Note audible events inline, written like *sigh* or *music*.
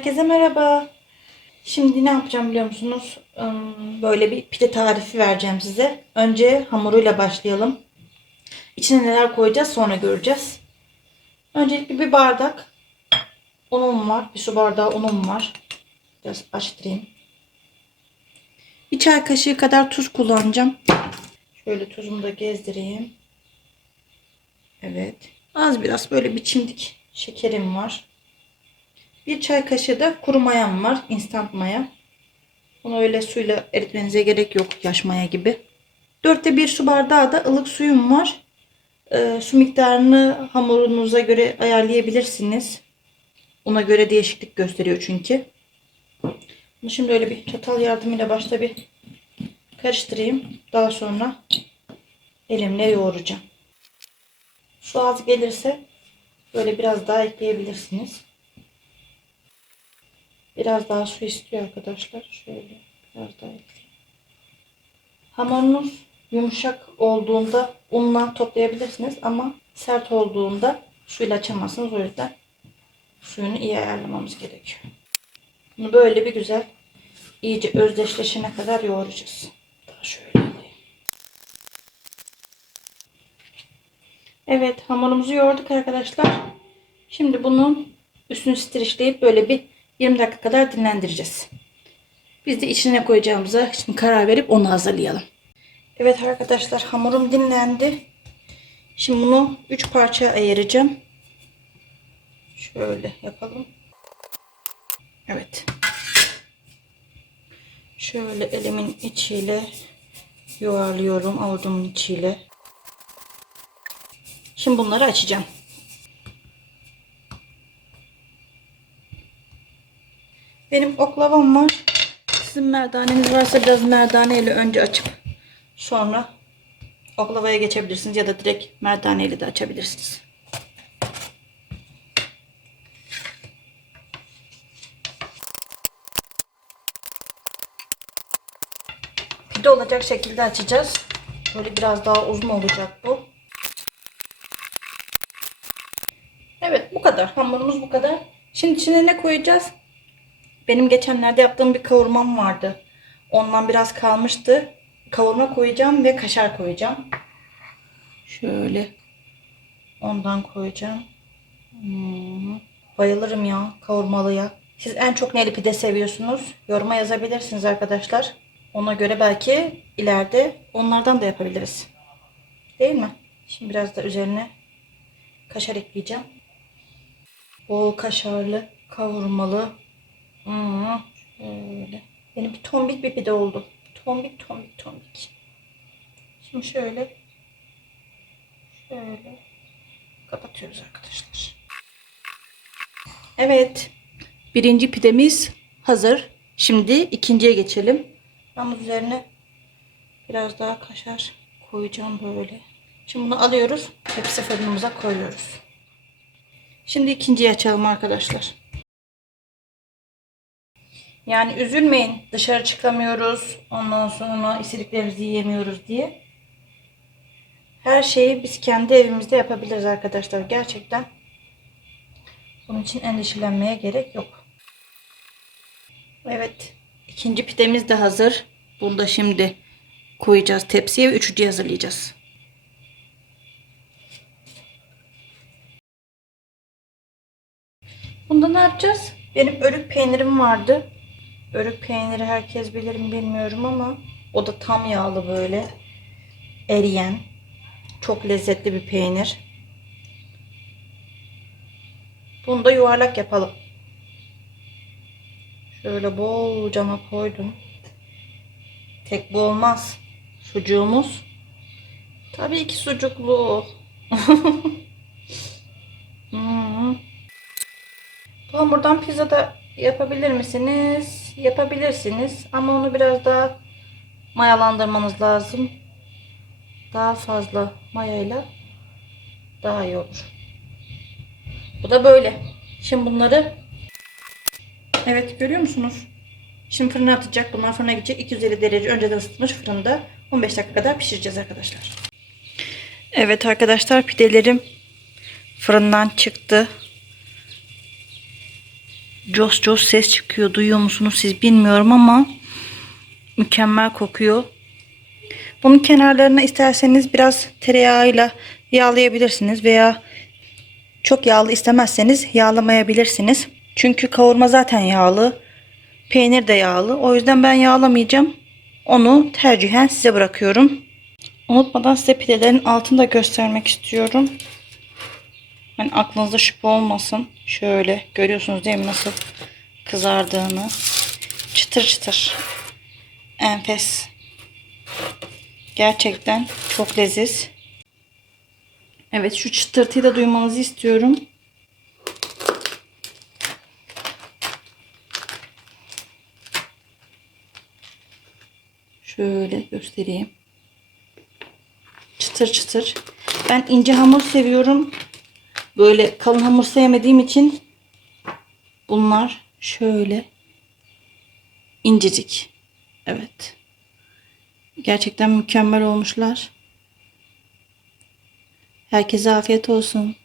Herkese merhaba. Şimdi ne yapacağım biliyor musunuz? Böyle bir pide tarifi vereceğim size. Önce hamuruyla başlayalım. İçine neler koyacağız sonra göreceğiz. Öncelikle bir bardak unum var. Bir su bardağı unum var. Biraz açtırayım. Bir çay kaşığı kadar tuz kullanacağım. Şöyle tuzumu da gezdireyim. Evet. Az biraz böyle bir çimdik şekerim var. Bir çay kaşığı da kuru mayam var. Instant maya. Bunu öyle suyla eritmenize gerek yok. Yaş maya gibi. Dörtte bir su bardağı da ılık suyum var. Ee, su miktarını hamurunuza göre ayarlayabilirsiniz. Ona göre değişiklik gösteriyor çünkü. Bunu şimdi öyle bir çatal yardımıyla başta bir karıştırayım. Daha sonra elimle yoğuracağım. Su az gelirse böyle biraz daha ekleyebilirsiniz. Biraz daha su istiyor arkadaşlar. Şöyle biraz daha ekleyeyim. Hamurunuz yumuşak olduğunda unla toplayabilirsiniz ama sert olduğunda suyla açamazsınız. O yüzden suyunu iyi ayarlamamız gerekiyor. Bunu böyle bir güzel iyice özdeşleşene kadar yoğuracağız. Daha şöyle alayım. Evet hamurumuzu yoğurduk arkadaşlar. Şimdi bunun üstünü streçleyip böyle bir 20 dakika kadar dinlendireceğiz. Biz de içine koyacağımıza şimdi karar verip onu hazırlayalım. Evet arkadaşlar hamurum dinlendi. Şimdi bunu 3 parçaya ayıracağım. Şöyle yapalım. Evet. Şöyle elimin içiyle yuvarlıyorum avucumun içiyle. Şimdi bunları açacağım. Benim oklavam var. Sizin merdaneniz varsa biraz merdaneyle önce açıp sonra oklavaya geçebilirsiniz ya da direkt merdaneyle de açabilirsiniz. Pide olacak şekilde açacağız. Böyle biraz daha uzun olacak bu. Evet bu kadar. Hamurumuz bu kadar. Şimdi içine ne koyacağız? Benim geçenlerde yaptığım bir kavurmam vardı. Ondan biraz kalmıştı. Kavurma koyacağım ve kaşar koyacağım. Şöyle. Ondan koyacağım. Hmm. Bayılırım ya kavurmalıya. Siz en çok neli pide seviyorsunuz? Yoruma yazabilirsiniz arkadaşlar. Ona göre belki ileride onlardan da yapabiliriz. Değil mi? Şimdi biraz da üzerine kaşar ekleyeceğim. Bol kaşarlı, kavurmalı. Hmm, şöyle. Benim bir tombik bir pide oldu. Tombik tombik tombik. Şimdi şöyle şöyle kapatıyoruz arkadaşlar. Evet. Birinci pidemiz hazır. Şimdi ikinciye geçelim. Yalnız üzerine biraz daha kaşar koyacağım böyle. Şimdi bunu alıyoruz. Tepsi fırınımıza koyuyoruz. Şimdi ikinciyi açalım arkadaşlar. Yani üzülmeyin. Dışarı çıkamıyoruz. Ondan sonra istediklerimizi yiyemiyoruz diye. Her şeyi biz kendi evimizde yapabiliriz arkadaşlar. Gerçekten. Bunun için endişelenmeye gerek yok. Evet. ikinci pidemiz de hazır. Bunu da şimdi koyacağız tepsiye ve üçüncüyü hazırlayacağız. Bunda ne yapacağız? Benim örük peynirim vardı. Örük peyniri herkes bilir mi bilmiyorum ama o da tam yağlı böyle eriyen çok lezzetli bir peynir. Bunu da yuvarlak yapalım. Şöyle bol cama koydum. Tek bu olmaz. Sucuğumuz. Tabii ki sucuklu. *laughs* hmm. Hamurdan pizza da yapabilir misiniz? Yapabilirsiniz ama onu biraz daha mayalandırmanız lazım. Daha fazla mayayla daha iyi olur. Bu da böyle. Şimdi bunları Evet görüyor musunuz? Şimdi fırına atacak. Bunlar fırına gidecek. 250 derece önceden ısıtılmış fırında 15 dakika kadar pişireceğiz arkadaşlar. Evet arkadaşlar pidelerim fırından çıktı. Cos cos ses çıkıyor. Duyuyor musunuz siz bilmiyorum ama mükemmel kokuyor. Bunun kenarlarına isterseniz biraz tereyağıyla yağlayabilirsiniz veya çok yağlı istemezseniz yağlamayabilirsiniz. Çünkü kavurma zaten yağlı. Peynir de yağlı. O yüzden ben yağlamayacağım. Onu tercihen size bırakıyorum. Unutmadan size pidelerin altını da göstermek istiyorum. Hani aklınızda şüphe olmasın. Şöyle görüyorsunuz değil mi nasıl kızardığını. Çıtır çıtır. Enfes. Gerçekten çok leziz. Evet şu çıtırtıyı da duymanızı istiyorum. Şöyle göstereyim. Çıtır çıtır. Ben ince hamur seviyorum. Böyle kalın hamur sevmediğim için bunlar şöyle incecik. Evet. Gerçekten mükemmel olmuşlar. Herkese afiyet olsun.